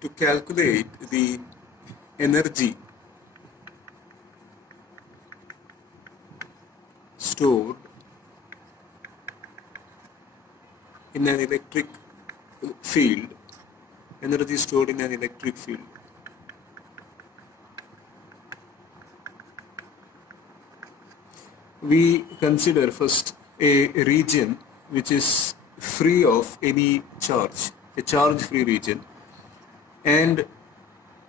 to calculate the energy stored in an electric field, we consider first a region which is free of any charge, a charge-free region, and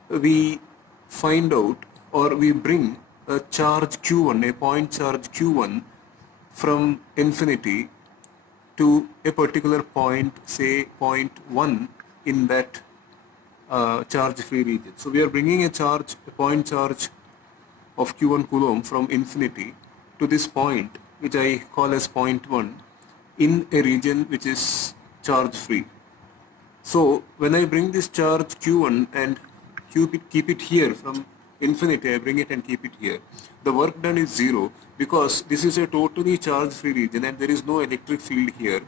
we find out, or we bring a charge Q1, a point charge Q1 from infinity to a particular point, say point 1 in that charge-free region. So we are bringing a point charge of Q1 Coulomb from infinity to this point, which I call as point 1, in a region which is charge-free. So when I bring this charge Q1 and keep it here from infinity, I bring it and keep it here, the work done is 0, because this is a totally charge-free region and there is no electric field here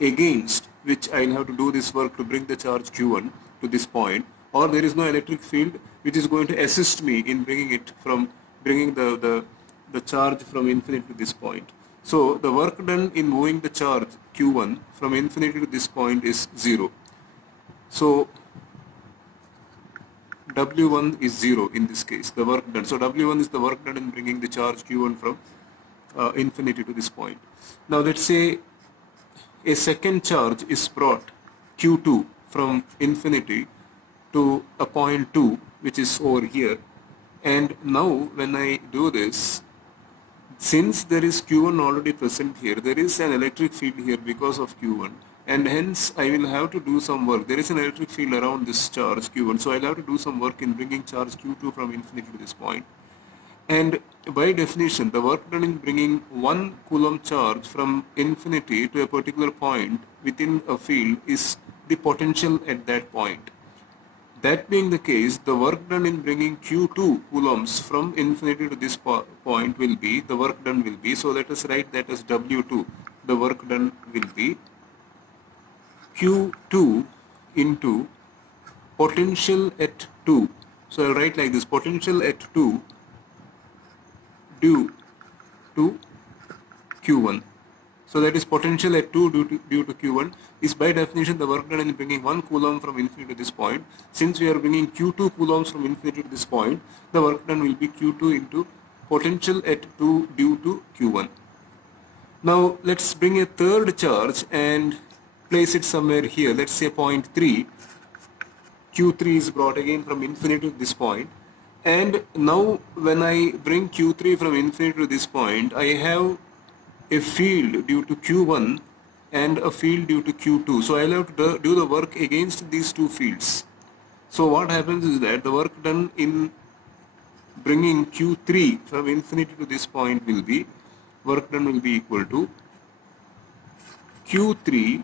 against which I will have to do this work to bring the charge Q1 to this point, or there is no electric field which is going to assist me in bringing the charge from infinity to this point. So the work done in moving the charge Q1 from infinity to this point is 0. So W1 is 0 in this case, the work done. So W1 is the work done in bringing the charge Q1 from infinity to this point. Now let's say a second charge is brought, Q2, from infinity to a point 2, which is over here. And now when I do this, since there is Q1 already present here, there is an electric field here because of Q1, and hence I will have to do some work. There is an electric field around this charge Q1, so I'll have to do some work in bringing charge Q2 from infinity to this point. And by definition, the work done in bringing 1 Coulomb charge from infinity to a particular point within a field is the potential at that point. That being the case, the work done in bringing Q2 coulombs from infinity to this point will be, the work done will be, so let us write that as W2. The work done will be Q2 into potential at 2. So I'll write like this, potential at 2 due to Q1. So that is potential at 2 due to Q1 is by definition the work done in bringing 1 Coulomb from infinity to this point. Since we are bringing Q2 coulombs from infinity to this point, the work done will be Q2 into potential at 2 due to Q1. Now let's bring a third charge and place it somewhere here. Let's say point 3. Q3 is brought again from infinity to this point. And now when I bring Q3 from infinity to this point, I have a field due to Q1 and a field due to Q2. So I'll have to do the work against these two fields. So what happens is that the work done in bringing Q3 from infinity to this point will be, work done will be equal to Q3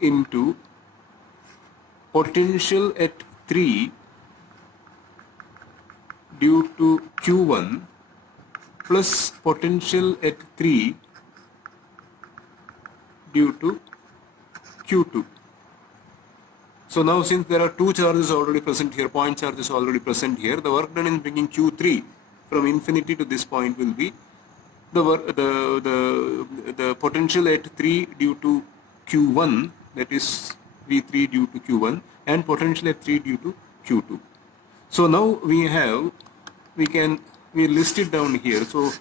into potential at 3 due to Q1 plus potential at 3 due to Q2. So now since there are two charges already present here, point charges already present here, the work done in bringing Q3 from infinity to this point will be the potential at 3 due to Q1, that is V3 due to Q1, and potential at 3 due to Q2. So now we list it down here. So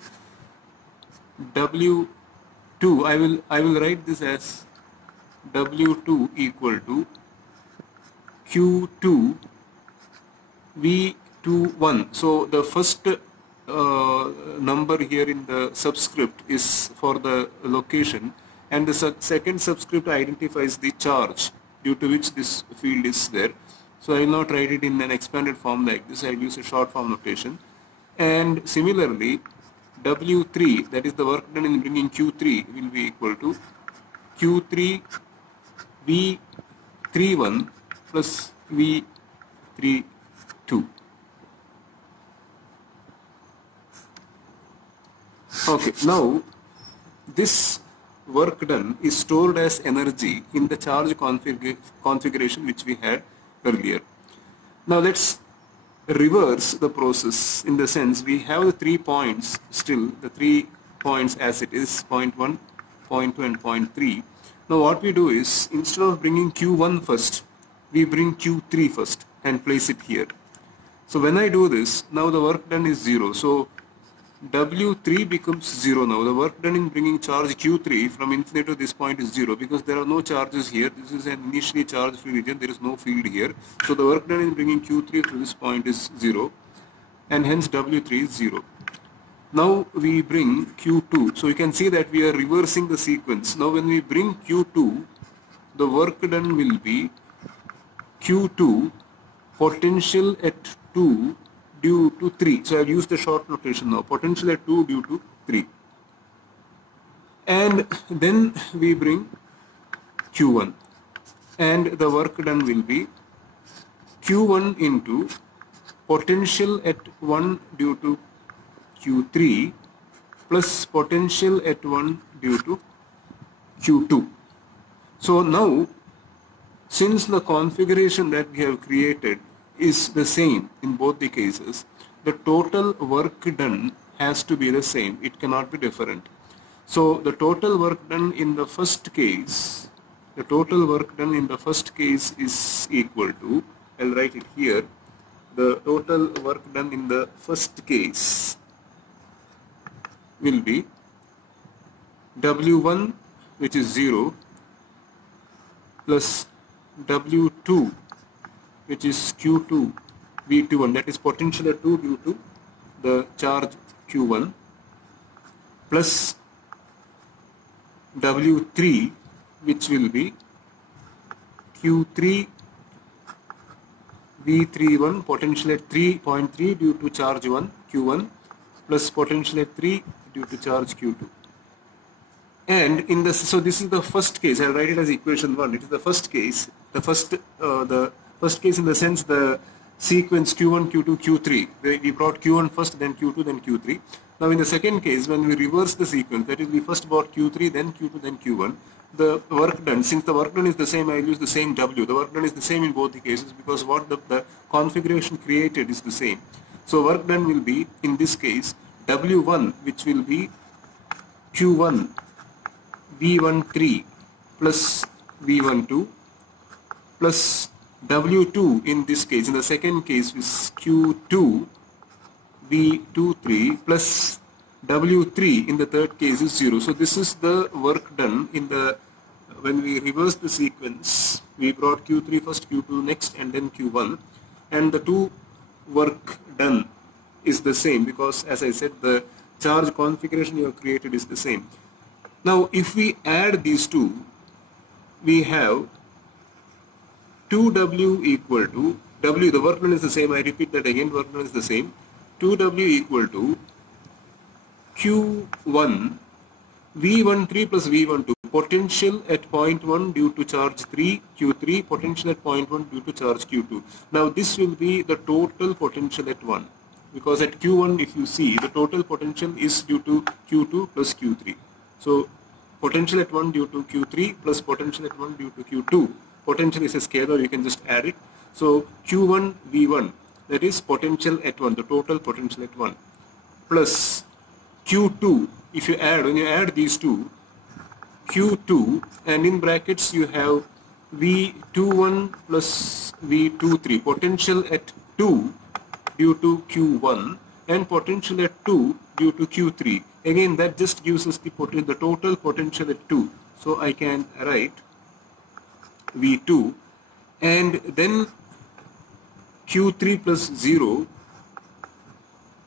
W2, I will write this as W2 equal to Q2 V21. So the first number here in the subscript is for the location, and the second subscript identifies the charge due to which this field is there. So I will not write it in an expanded form like this. I will use a short form notation. And similarly, W3, that is the work done in bringing Q3, will be equal to Q3 V31 plus V32. Okay, now this work done is stored as energy in the charge configuration which we had earlier. Now let's reverse the process in the sense we have the 3 points still, the 3 points as it is, point 1, point 2 and point 3. Now what we do is, instead of bringing Q1 first, we bring Q3 first and place it here. So when I do this, now the work done is 0. So W3 becomes 0 now. The work done in bringing charge Q3 from infinity to this point is 0 because there are no charges here. This is an initially charge free region. There is no field here. So the work done in bringing Q3 to this point is 0 and hence W3 is 0. Now we bring Q2. So you can see that we are reversing the sequence. Now when we bring Q2, the work done will be Q2 potential at 2 due to 3. So I've used the short notation now. Potential at 2 due to 3. And then we bring Q1. And the work done will be Q1 into potential at 1 due to Q3 plus potential at 1 due to Q2. So now, since the configuration that we have created is the same in both the cases, the total work done has to be the same. It cannot be different. So the total work done in the first case, is equal to, I'll write it here, the total work done in the first case will be W1, which is 0, plus W2, which is Q2 V21, that is potential at 2 due to the charge Q1, plus W3, which will be Q3 V31, potential at 3.3 due to charge 1 Q1, plus potential at 3 due to charge Q2. And in this, so this is the first case. I'll write it as equation 1. It is the first case. The first case in the sense the sequence Q1, Q2, Q3. We brought Q1 first, then Q2, then Q3. Now in the second case, when we reverse the sequence, that is we first brought Q3, then Q2, then Q1. The work done, since the work done is the same, I use the same W. The work done is the same in both the cases because what the configuration created is the same. So work done will be, in this case, W1, which will be Q1 V13 plus V12 plus W2 in this case. In the second case is Q2 V23 plus W3 in the third case is 0. So this is the work done in the, when we reverse the sequence, we brought Q3 first, Q2 next, and then Q1, and the two work done is the same because, as I said, the charge configuration you have created is the same. Now if we add these two, we have 2W equal to, W, the work done is the same, I repeat that again, work done is the same, 2W equal to Q1 V13 plus V12, potential at point 1 due to charge 3 Q3, potential at point 1 due to charge Q2. Now this will be the total potential at 1 because at Q1, if you see, the total potential is due to Q2 plus Q3. So potential at 1 due to Q3 plus potential at 1 due to Q2. Potential is a scalar, you can just add it. So Q1 V1, that is potential at 1, the total potential at 1, plus Q2, if you add, when you add these two, Q2, and in brackets you have V21 plus V23, potential at 2 due to Q1 and potential at 2 due to Q3. Again, that just gives us the total potential at 2. So I can write V2 and then Q3 plus 0,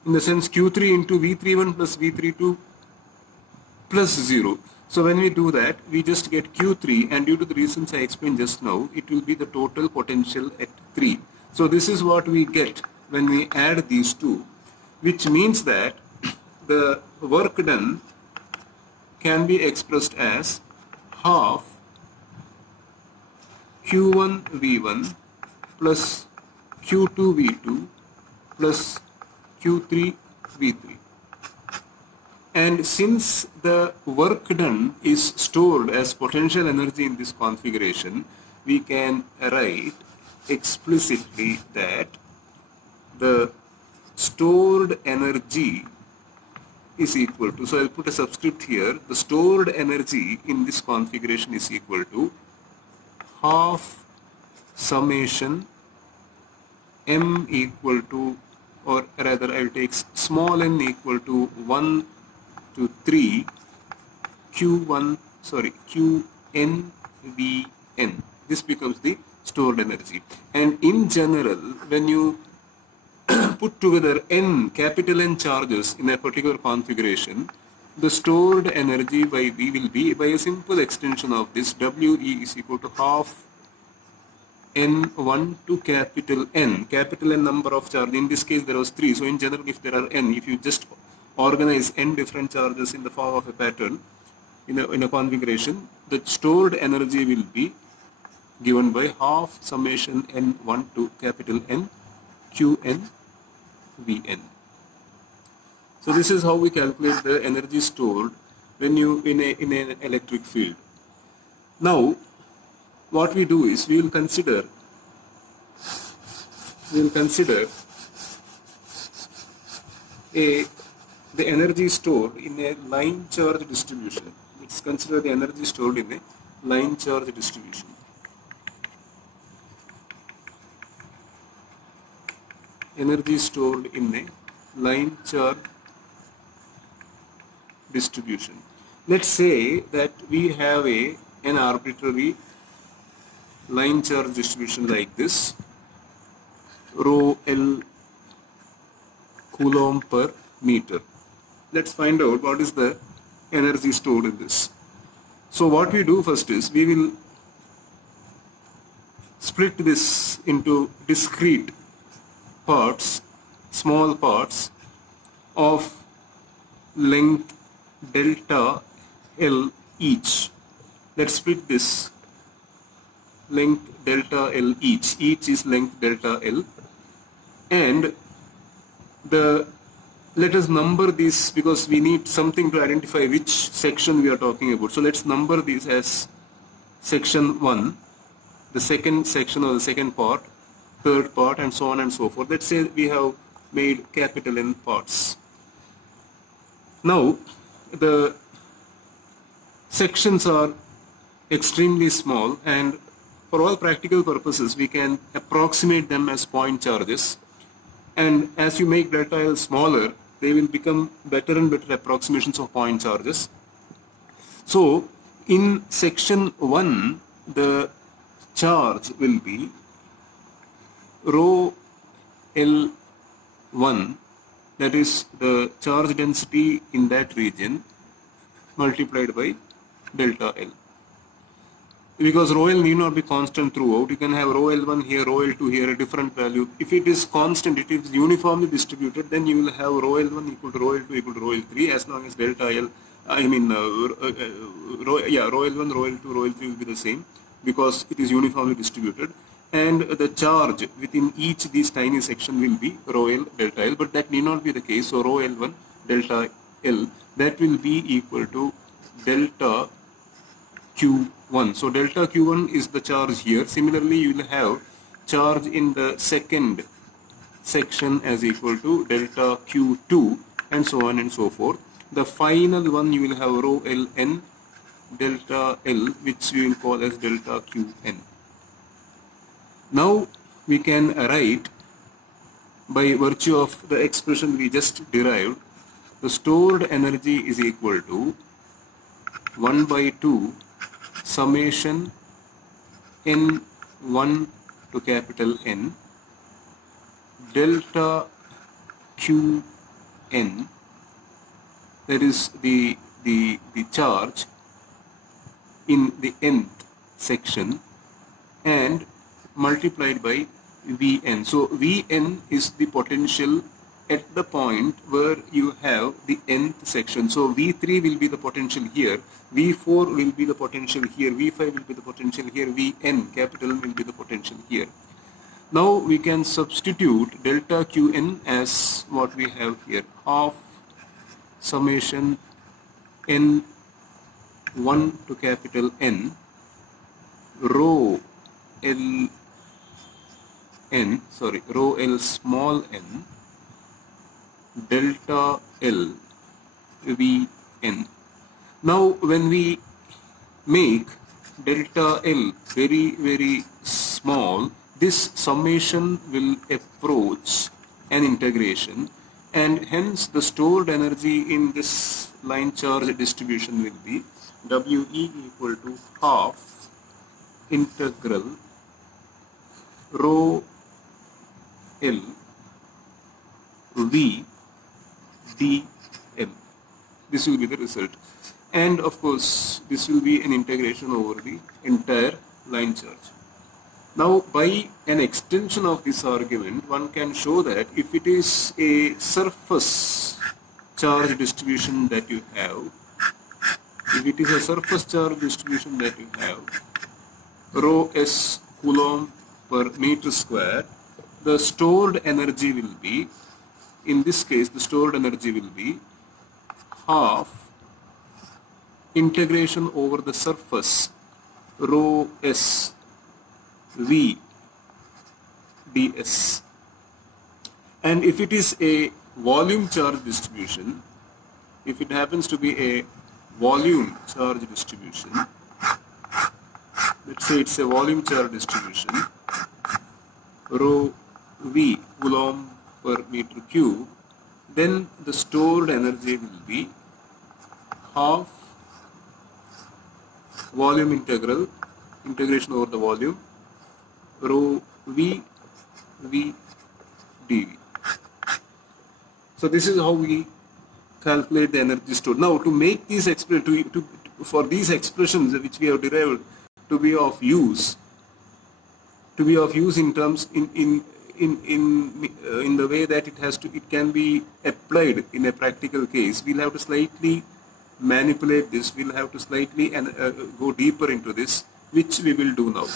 in the sense Q3 into V31 plus V32 plus 0. So when we do that, we just get Q3, and due to the reasons I explained just now, it will be the total potential at 3. So this is what we get when we add these two, which means that the work done can be expressed as half Q1 V1 plus Q2 V2 plus Q3 V3. And since the work done is stored as potential energy in this configuration, we can write explicitly that the stored energy is equal to, so I'll put a subscript here, the stored energy in this configuration is equal to half summation m equal to, or rather I'll take small n equal to 1 to 3 Q1, sorry, QNVN. This becomes the stored energy. And in general, when you put together n, capital N charges in a particular configuration, the stored energy by V will be, by a simple extension of this, WE is equal to half N1 to capital N number of charge. In this case there was 3, so in general if there are n, if you just organize n different charges in the form of a pattern in a configuration, the stored energy will be given by half summation N1 to capital N Qn Vn. So this is how we calculate the energy stored when you in an electric field. Now what we do is we will consider the energy stored in a line charge distribution. Let's consider the energy stored in a line charge distribution. Energy stored in a line charge distribution. Let's say that we have an arbitrary line charge distribution like this, rho L coulomb per meter. Let's find out what is the energy stored in this. So what we do first is we will split this into discrete parts, small parts of length delta L each. Let's split this length delta L each. Each is length delta L, and let us number these because we need something to identify which section we are talking about. So let's number these as section 1, the second section or the second part, third part, and so on and so forth. Let's say we have made capital N parts. Now the sections are extremely small, and for all practical purposes we can approximate them as point charges, and as you make delta L smaller they will become better and better approximations of point charges. So in section 1 the charge will be rho L1, that is the charge density in that region, multiplied by delta L. Because rho L need not be constant throughout. You can have rho L1 here, rho L2 here, a different value. If it is constant, it is uniformly distributed, then you will have rho L1 equal to rho L2 equal to rho L3, as long as delta L, rho L1, rho L2, rho L3 will be the same because it is uniformly distributed. And the charge within each of these tiny section will be rho L delta L, but that need not be the case. So rho L1 delta L, that will be equal to delta Q1. So delta Q1 is the charge here. Similarly, you will have charge in the second section as equal to delta Q2, and so on and so forth. The final one you will have rho Ln delta L, which we will call as delta Qn. Now we can write, by virtue of the expression we just derived, the stored energy is equal to 1 by 2 summation N1 to capital N delta Qn, that is the charge in the nth section, and multiplied by Vn. So Vn is the potential at the point where you have the nth section. So V3 will be the potential here, V4 will be the potential here, V5 will be the potential here, Vn capital will be the potential here. Now we can substitute delta Qn as what we have here, half summation N1 to capital N rho L rho L small n delta L V n. Now when we make delta L very small, this summation will approach an integration, and hence the stored energy in this line charge distribution will be WE equal to half integral rho L V dl. This will be the result, and of course this will be an integration over the entire line charge. Now by an extension of this argument, one can show that if it is a surface charge distribution that you have, rho s coulomb per meter square, the stored energy will be, in this case the stored energy will be half integration over the surface rho s v ds. And if it is a volume charge distribution, if it happens to be a volume charge distribution, let's say it's a volume charge distribution, rho v coulomb per meter cube, then the stored energy will be half volume integration over the volume rho v dv. So this is how we calculate the energy stored. Now to make these for these expressions which we have derived to be of use in terms in the way that it can be applied in a practical case, we'll have to slightly manipulate this, we'll have to slightly go deeper into this, which we will do now.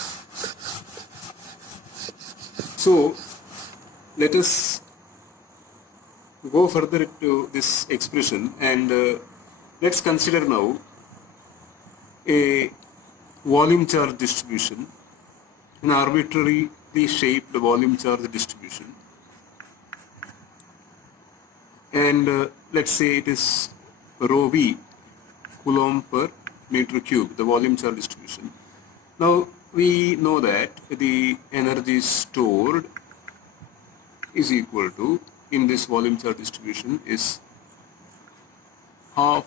So let us go further into this expression, and let's consider now a volume charge distribution, an arbitrarily shaped volume charge distribution, and let's say it is rho v coulomb per meter cube, the volume charge distribution. Now we know that the energy stored is equal to, in this volume charge distribution, is half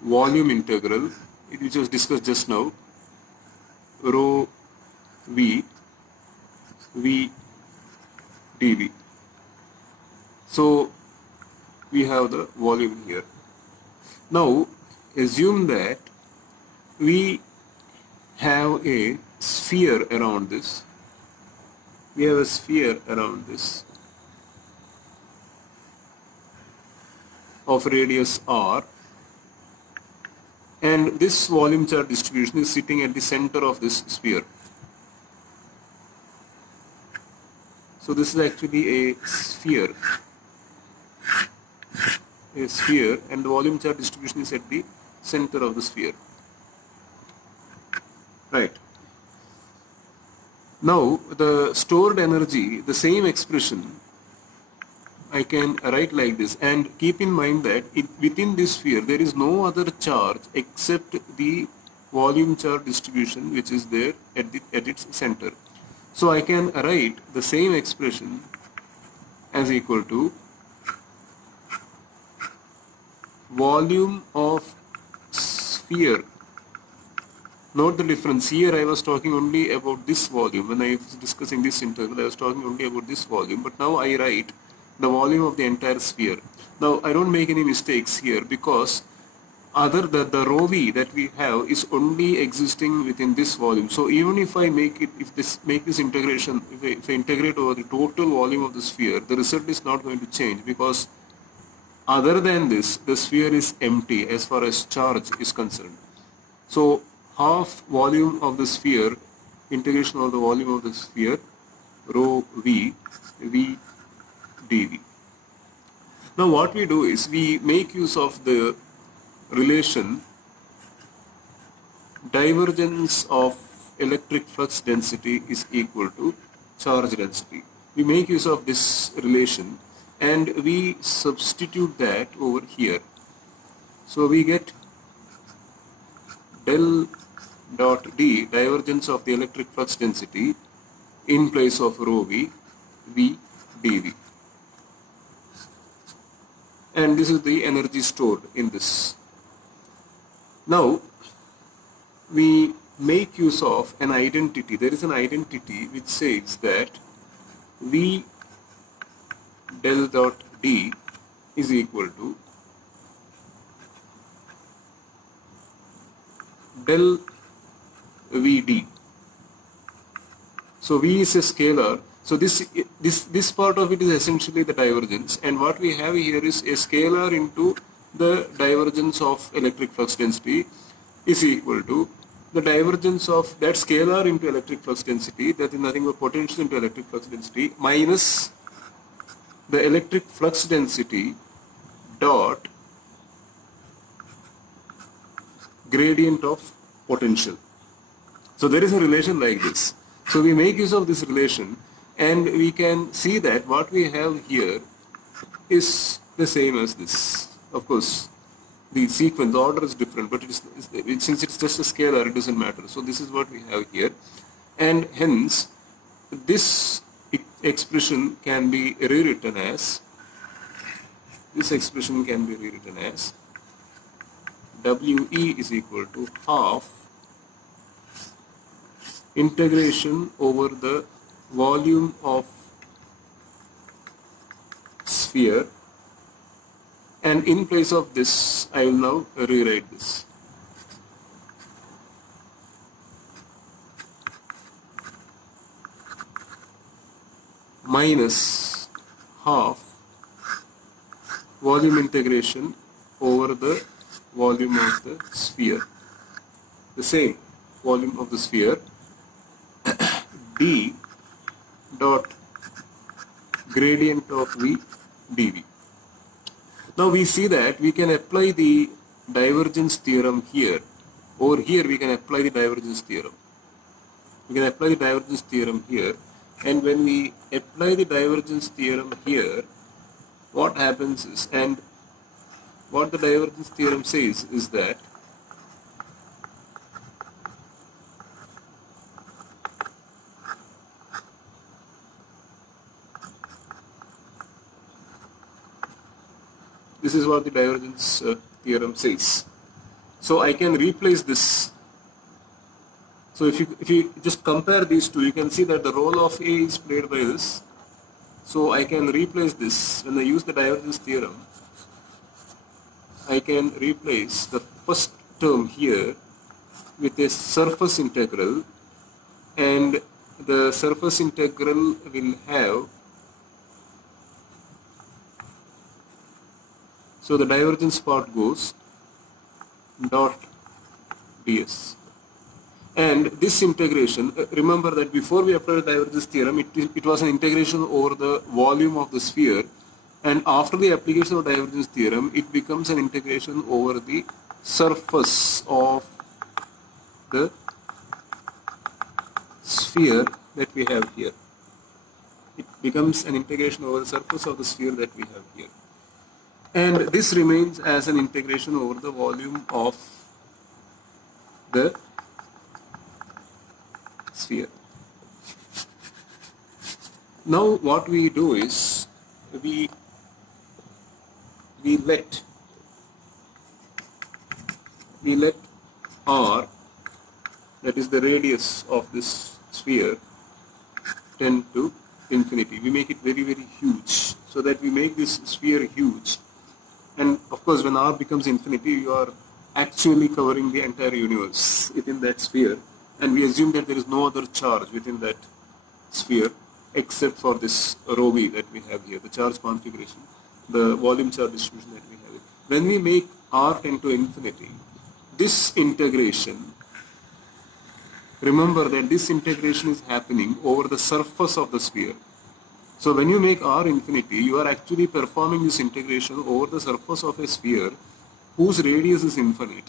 volume integral, which was discussed just now, rho v dv. So we have the volume here. Now assume that we have a sphere around this. We have a sphere around this of radius r, and this volume charge distribution is sitting at the center of this sphere. So this is actually a sphere, and the volume charge distribution is at the center of the sphere. Right. Now the stored energy, the same expression I can write like this, and keep in mind that within this sphere there is no other charge except the volume charge distribution which is there at its center. So I can write the same expression as equal to volume of sphere. Note the difference. Here I was talking only about this volume. When I was discussing this integral, I was talking only about this volume, but now I write the volume of the entire sphere. Now I don't make any mistakes here, because the rho v that we have is only existing within this volume. So even if I make this integration, if I integrate over the total volume of the sphere, the result is not going to change, because other than this, the sphere is empty as far as charge is concerned. So half volume of the sphere, integration of the volume of the sphere, rho v dv. Now what we do is we make use of the relation divergence of electric flux density is equal to charge density. We make use of this relation and we substitute that over here. So we get del dot D, divergence of the electric flux density, in place of rho V, V dV. And this is the energy stored in this. Now we make use of an identity. There is an identity which says that V del dot D is equal to del Vd. So V is a scalar. So this part of it is essentially the divergence, and what we have here is a scalar into the divergence of electric flux density is equal to the divergence of that scalar into electric flux density, that is nothing but potential into electric flux density, minus the electric flux density dot gradient of potential. So there is a relation like this. So we make use of this relation and we can see that what we have here is the same as this. Of course, the sequence, the order is different, but since it's just a scalar, it doesn't matter. So this is what we have here, and hence this expression can be rewritten as, WE is equal to half integration over the volume of sphere, and in place of this I will now rewrite this. Minus half volume integration over the volume of the sphere, the same volume of the sphere, d dot gradient of V dV. Now we see that we can apply the divergence theorem here. Over here we can apply the divergence theorem. We can apply the divergence theorem here, and when we apply the divergence theorem here, what happens is, and what the divergence theorem says is that this is what the divergence theorem says. So I can replace this. So if you just compare these two, you can see that the role of A is played by this. So I can replace this. When I use the divergence theorem, I can replace the first term here with a surface integral, and the surface integral will have, so the divergence part goes dot ds. And this integration, remember that before we applied the divergence theorem, it was an integration over the volume of the sphere, and after the application of divergence theorem, it becomes an integration over the surface of the sphere that we have here. It becomes an integration over the surface of the sphere that we have here. And this remains as an integration over the volume of the sphere. Now what we do is we let R, that is the radius of this sphere, tend to infinity. We make it very, very huge, so that we make this sphere huge. And of course, when R becomes infinity, you are actually covering the entire universe within that sphere, and we assume that there is no other charge within that sphere except for this rho v that we have here, the charge configuration, the volume charge distribution that we have. When we make R tend to infinity, this integration, remember that this integration is happening over the surface of the sphere. So when you make R infinity, you are actually performing this integration over the surface of a sphere whose radius is infinite,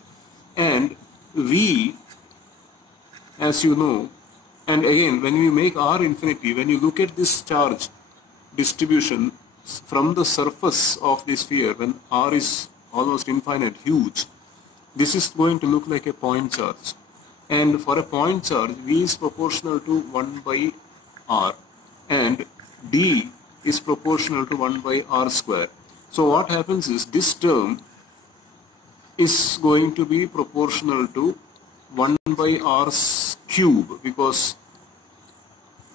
and V as you know. And again, when we make R infinity, when you look at this charge distribution from the surface of the sphere, when R is almost infinite, huge, this is going to look like a point charge. And for a point charge, V is proportional to 1 by R and D is proportional to 1 by R square. So what happens is this term is going to be proportional to 1 by R cube, because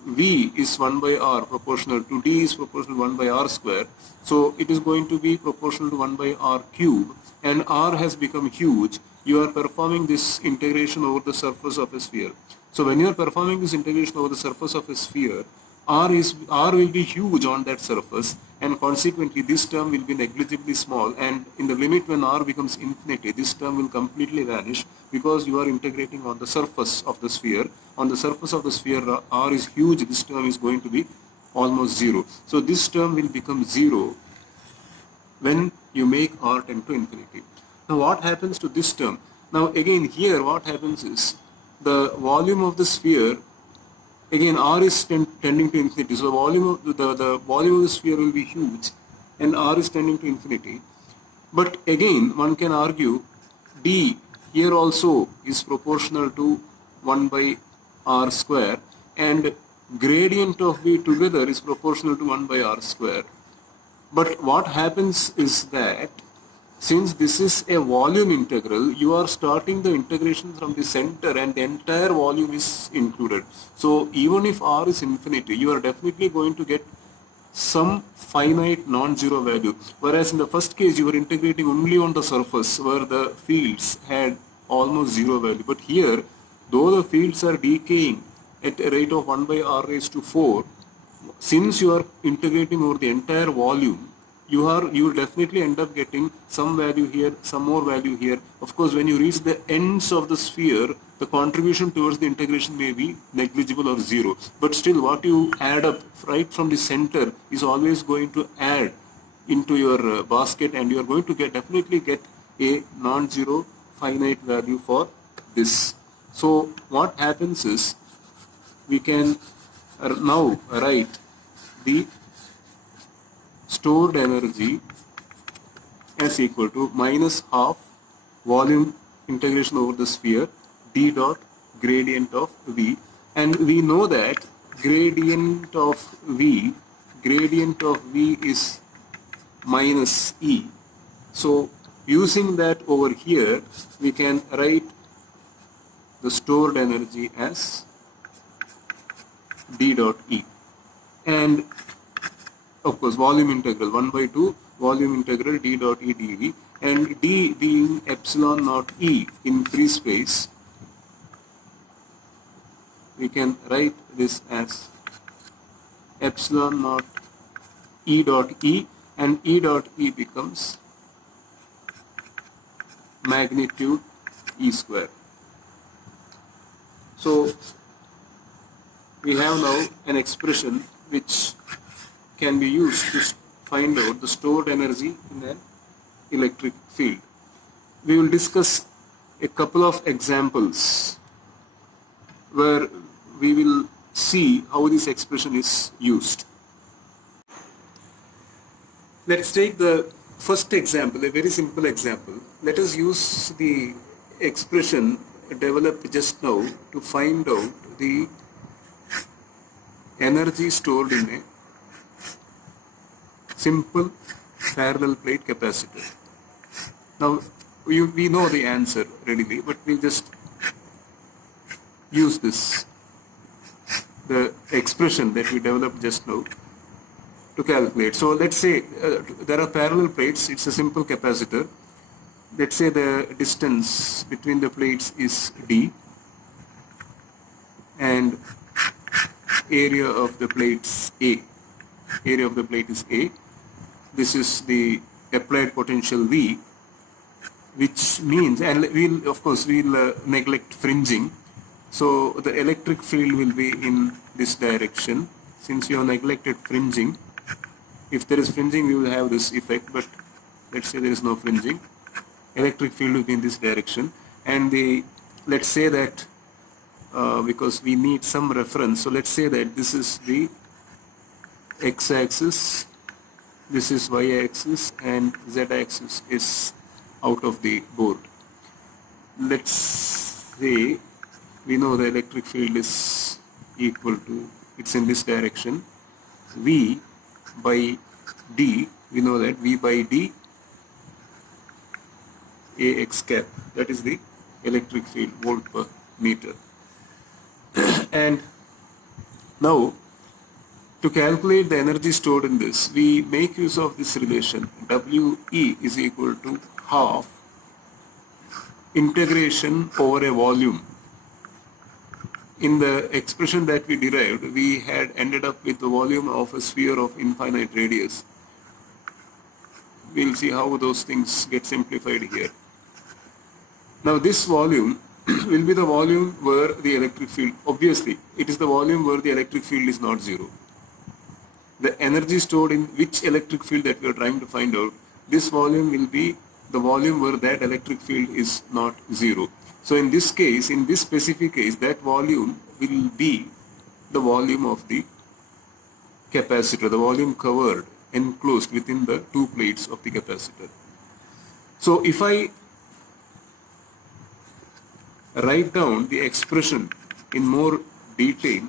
V is 1 by R proportional to D is proportional to 1 by R square. So it is going to be proportional to 1 by R cube, and R has become huge. You are performing this integration over the surface of a sphere. So when you are performing this integration over the surface of a sphere, R will be huge on that surface, and consequently this term will be negligibly small, and in the limit when R becomes infinity, this term will completely vanish, because you are integrating on the surface of the sphere. On the surface of the sphere, R is huge, this term is going to be almost zero. So this term will become zero when you make R tend to infinity. Now what happens to this term? Now again here what happens is the volume of the sphere, again R is tending to infinity, so the volume of the sphere will be huge and R is tending to infinity. But again one can argue D here also is proportional to 1 by R square, and gradient of V together is proportional to 1 by R square. But what happens is that since this is a volume integral, you are starting the integration from the center and the entire volume is included. So even if R is infinity, you are definitely going to get some finite non-zero value. Whereas in the first case, you were integrating only on the surface where the fields had almost zero value. But here, though the fields are decaying at a rate of 1 by R raised to 4, since you are integrating over the entire volume, you will definitely end up getting some value here, some more value here. Of course, when you reach the ends of the sphere, the contribution towards the integration may be negligible or zero. But still, what you add up right from the center is always going to add into your basket, and you are going to definitely get a non-zero finite value for this. So what happens is we can now write the stored energy as equal to minus half volume integration over the sphere d dot gradient of V, and we know that gradient of V is minus E. So using that over here, we can write the stored energy as d dot E, and of course volume integral 1 by 2 volume integral d dot E dV, and d being epsilon naught E in free space, we can write this as epsilon naught E dot E, and E dot E becomes magnitude E square. So we have now an expression which can be used to find out the stored energy in an electric field. We will discuss a couple of examples where we will see how this expression is used. Let's take the first example, a very simple example. Let us use the expression developed just now to find out the energy stored in a simple parallel plate capacitor. Now we know the answer readily, but we'll just use this, the expression that we developed just now, to calculate. So let's say there are parallel plates, it's a simple capacitor. Let's say the distance between the plates is D, and area of the plates A. Area of the plate is A. This is the applied potential V, which means, and we'll neglect fringing. So the electric field will be in this direction. Since you have neglected fringing, if there is fringing, we will have this effect, but let's say there is no fringing. Electric field will be in this direction, and let's say that because we need some reference. So let's say that this is the x-axis, this is y-axis, and z-axis is out of the board. Let's say we know the electric field is equal to, it's in this direction, V by D, we know that V by D AX cap, that is the electric field, volt per meter. And now to calculate the energy stored in this, we make use of this relation WE is equal to half integration over a volume. In the expression that we derived, we had ended up with the volume of a sphere of infinite radius. We'll see how those things get simplified here. Now this volume will be the volume where the electric field, obviously it is the volume where the electric field is not zero. The energy stored in which electric field that we are trying to find out, this volume will be the volume where that electric field is not zero. So in this case, in this specific case, that volume will be the volume of the capacitor, the volume covered, enclosed within the two plates of the capacitor. So if I write down the expression in more detail,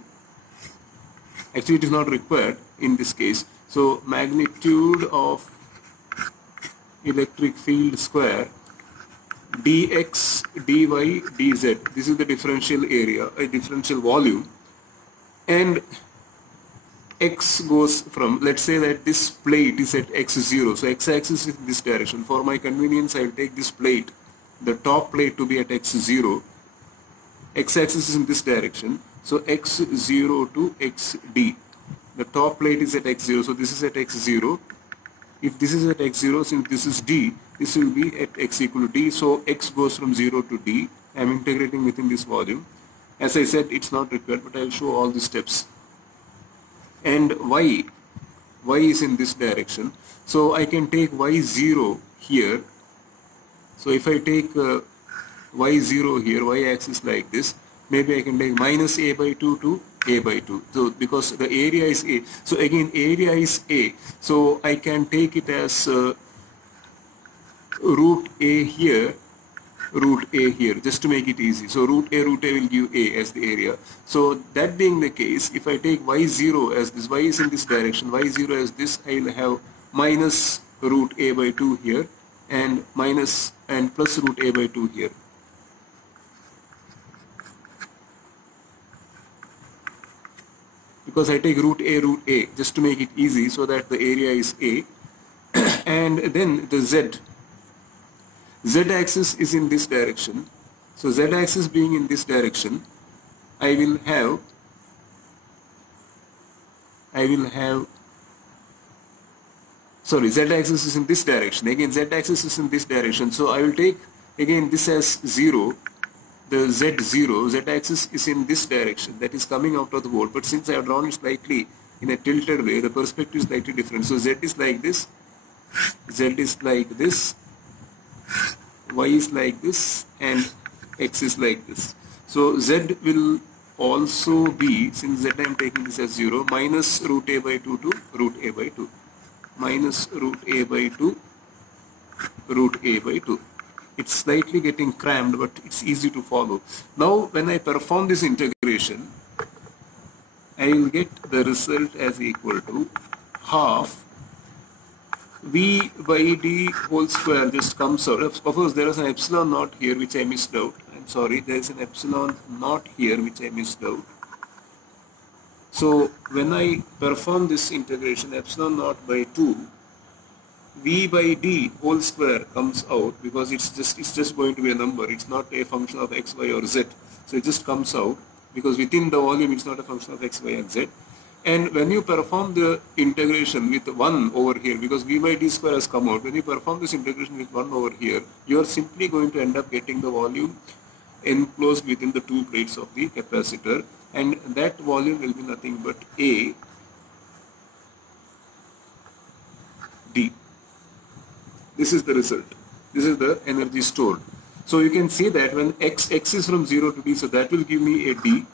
actually it is not required in this case. So magnitude of electric field square dx dy dz, this is the differential area, a differential volume, and x goes from, let's say that this plate is at x0, so x-axis is in this direction. For my convenience, I will take this plate, the top plate, to be at x0, x-axis is in this direction, so x0 to xd, the top plate is at x0, so this is at x0. If this is at x0, since this is d, this will be at x equal to d, so x goes from 0 to d. I am integrating within this volume. As I said, it's not required, but I will show all the steps. And y is in this direction, so I can take y0 here. So if I take y0 here, y-axis like this, maybe I can take minus a by 2 to a by 2. So because the area is a, so again area is a, so I can take it as root a here, root a here, just to make it easy. So root a will give a as the area. So that being the case, if I take y0 as this, y is in this direction, y0 as this, I will have minus root a by 2 here, and minus and plus root a by 2 here. Because I take root a just to make it easy, so that the area is a. And then the z-axis is in this direction, so z-axis being in this direction, I will have sorry, z-axis is in this direction, again z-axis is in this direction, so I will take again this as 0, the z0, z-axis is in this direction, that is coming out of the board, but since I have drawn it slightly in a tilted way, the perspective is slightly different. So z is like this, z is like this, y is like this, and x is like this. So z will also be, since z I am taking this as 0, minus root a by 2 to root a by 2, minus root a by 2, root a by 2. It's slightly getting crammed, but it's easy to follow. Now when I perform this integration, I will get the result as equal to half V by D whole square just comes out. Of course, there is an epsilon naught here which I missed out. I'm sorry, there is an epsilon naught here which I missed out. So when I perform this integration, epsilon naught by 2, V by D whole square comes out, because it's just going to be a number. It's not a function of x, y or z. So it just comes out, because within the volume it's not a function of x, y and z. And when you perform the integration with 1 over here, because V by D square has come out, when you perform this integration with 1 over here, you are simply going to end up getting the volume enclosed within the two plates of the capacitor, and that volume will be nothing but A D. This is the result. This is the energy stored. So you can see that when x is from 0 to d, so that will give me a d.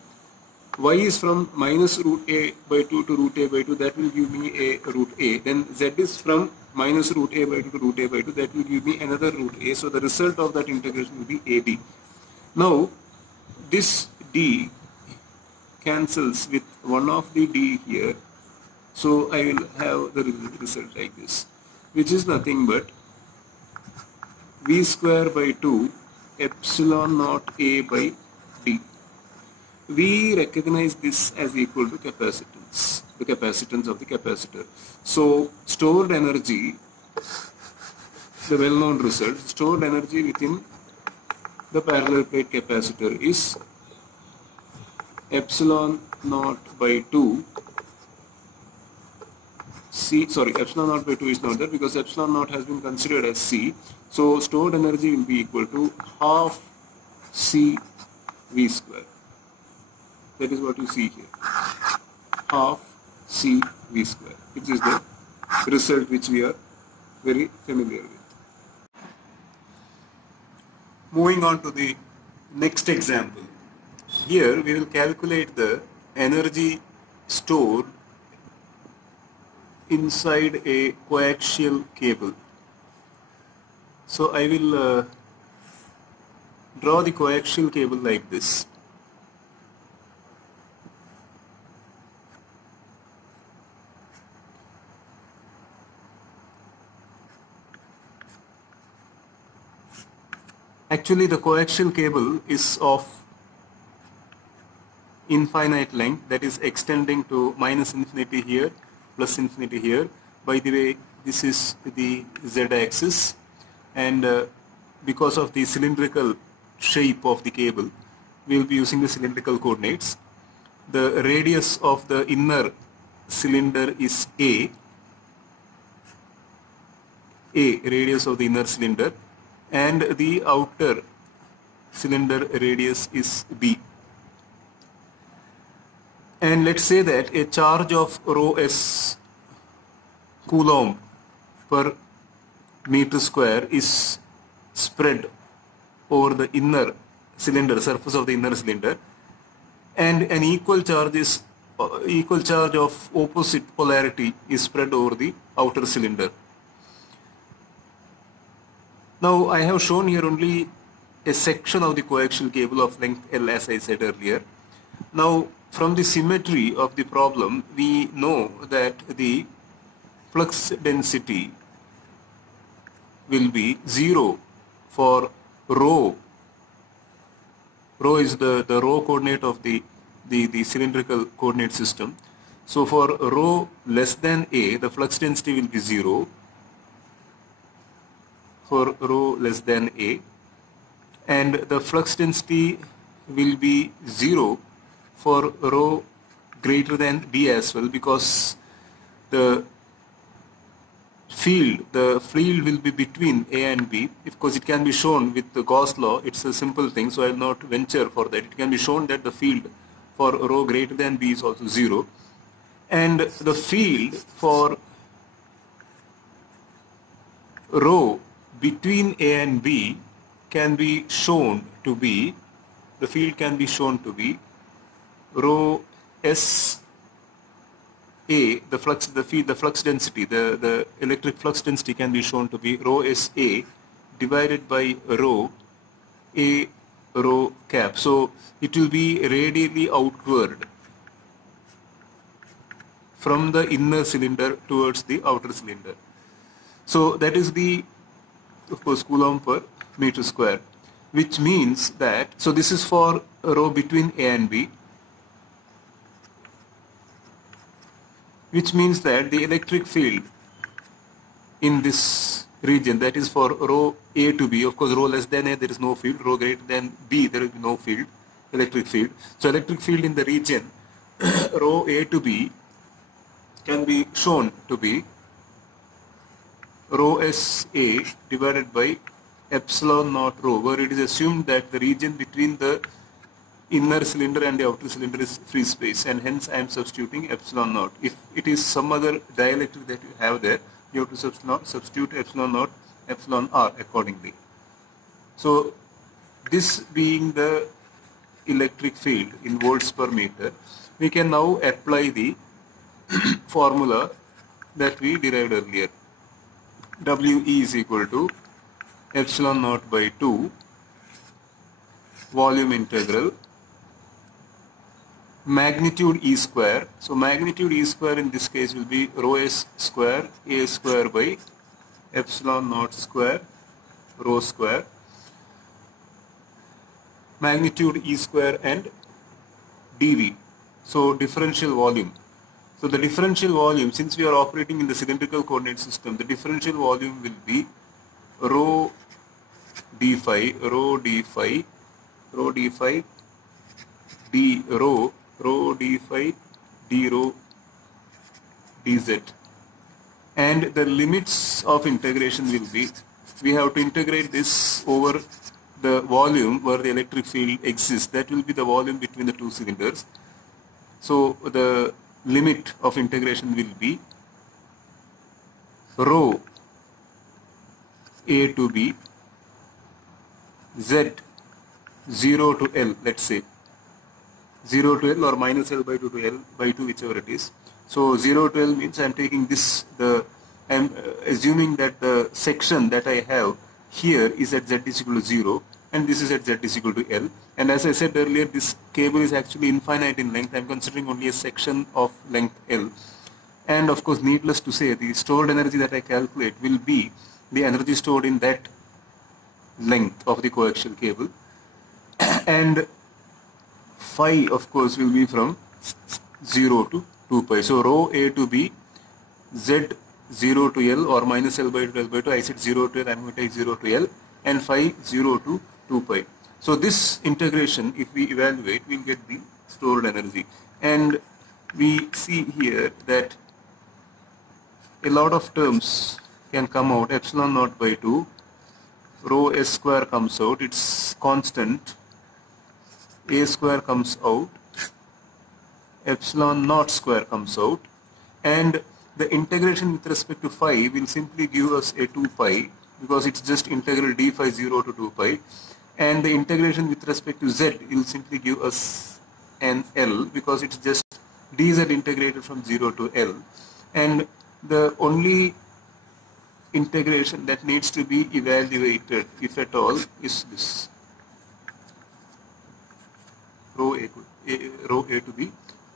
Y is from minus root a by 2 to root a by 2, that will give me a root a. Then z is from minus root a by 2 to root a by 2, that will give me another root a. So the result of that integration will be ab. Now this d cancels with one of the d here. So I will have the result like this, which is nothing but v square by 2 epsilon naught a by d. We recognize this as equal to capacitance, the capacitance of the capacitor. So stored energy, the well-known result, stored energy within the parallel plate capacitor is epsilon naught by 2 C, sorry, epsilon naught by 2 is not there because epsilon naught has been considered as C. So stored energy will be equal to half C V square. That is what you see here, half C V square, which is the result which we are very familiar with. Moving on to the next example. Here we will calculate the energy stored inside a coaxial cable. So I will draw the coaxial cable like this. Actually, the coaxial cable is of infinite length, that is extending to minus infinity here, plus infinity here. By the way, this is the z-axis, and because of the cylindrical shape of the cable, we will be using the cylindrical coordinates. The radius of the inner cylinder is A, radius of the inner cylinder, and the outer cylinder radius is B. And let's say that a charge of rho s coulomb per meter square is spread over the inner cylinder, surface of the inner cylinder, and an equal charge of opposite polarity is spread over the outer cylinder. Now I have shown here only a section of the coaxial cable of length L, as I said earlier. Now from the symmetry of the problem, we know that the flux density will be 0 for rho. Rho is the rho coordinate of the cylindrical coordinate system. So for rho less than A, the flux density will be 0 for rho less than A, and the flux density will be 0 for rho greater than B as well, because the field will be between A and B. Of course, it can be shown with the Gauss law. It's a simple thing, so I will not venture for that. It can be shown that the field for rho greater than B is also 0, and the field for rho between A and B can be shown to be, the field can be shown to be rho S A, the flux density, the electric flux density can be shown to be rho S A divided by rho A rho cap. So it will be radially outward from the inner cylinder towards the outer cylinder. So that is the, of course, coulomb per meter square, which means that, so this is for rho between A and B, which means that the electric field in this region, that is for rho A to B, of course rho less than A there is no field, rho greater than B there will be no field, electric field. So electric field in the region rho A to B can be shown to be rho S A divided by epsilon naught rho, where it is assumed that the region between the inner cylinder and the outer cylinder is free space, and hence I am substituting epsilon naught. If it is some other dielectric that you have there, you have to substitute epsilon naught, epsilon r accordingly. So this being the electric field in volts per meter, we can now apply the formula that we derived earlier. WE is equal to epsilon naught by 2 volume integral magnitude E square. So magnitude E square in this case will be rho s square A square by epsilon naught square rho square. Magnitude E square and dV. So differential volume. So the differential volume, since we are operating in the cylindrical coordinate system, the differential volume will be rho d phi, rho d phi, rho d phi, d rho, rho d phi, d rho dz. And the limits of integration will be, we have to integrate this over the volume where the electric field exists. That will be the volume between the two cylinders. So the limit of integration will be rho A to B Z 0 to L, let's say 0 to L or minus L by 2 to L by 2, whichever it is. So 0 to L means I am taking this, I'm assuming that the section that I have here is at Z is equal to 0 and this is at Z is equal to L. And as I said earlier, this cable is actually infinite in length. I am considering only a section of length L. And of course, needless to say, the stored energy that I calculate will be the energy stored in that length of the coaxial cable. And phi, of course, will be from 0 to 2 pi. So rho A to B, Z 0 to L or minus L by 2 L by 2. I said 0 to L, I am going to take 0 to L, and phi 0 to 2 pi. So this integration, if we evaluate, we will get the stored energy. And we see here that a lot of terms can come out. Epsilon naught by 2, rho s square comes out, it's constant, a square comes out, epsilon naught square comes out, and the integration with respect to phi will simply give us a 2 pi because it's just integral d phi 0 to 2 pi, and the integration with respect to z will simply give us an L because it's just dz integrated from 0 to L, and the only integration that needs to be evaluated, if at all, is this rho A to be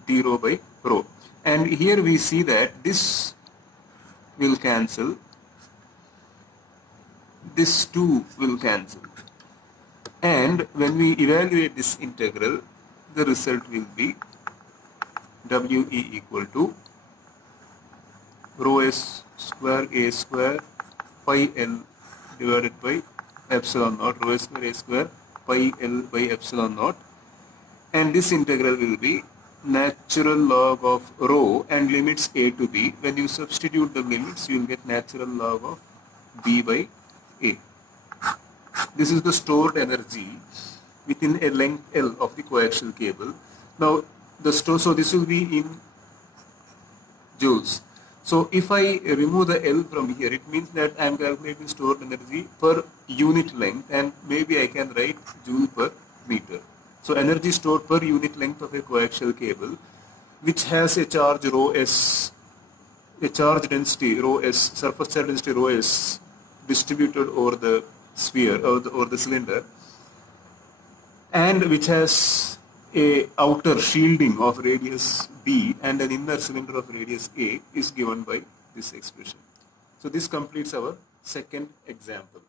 d rho by rho. And here we see that this will cancel, this 2 will cancel, and when we evaluate this integral, the result will be WE equal to rho s square A square pi L divided by epsilon naught, rho s square A square pi L by epsilon naught, and this integral will be natural log of rho and limits A to B. When you substitute the limits, you will get natural log of B by A. This is the stored energy within a length L of the coaxial cable. Now so this will be in joules. So if I remove the L from here, it means that I am calculating stored energy per unit length, and maybe I can write joule per meter. So energy stored per unit length of a coaxial cable which has a charge rho s, a charge density rho s, surface charge density rho s distributed over the sphere or the cylinder, and which has a outer shielding of radius b and an inner cylinder of radius a, is given by this expression. So this completes our second example.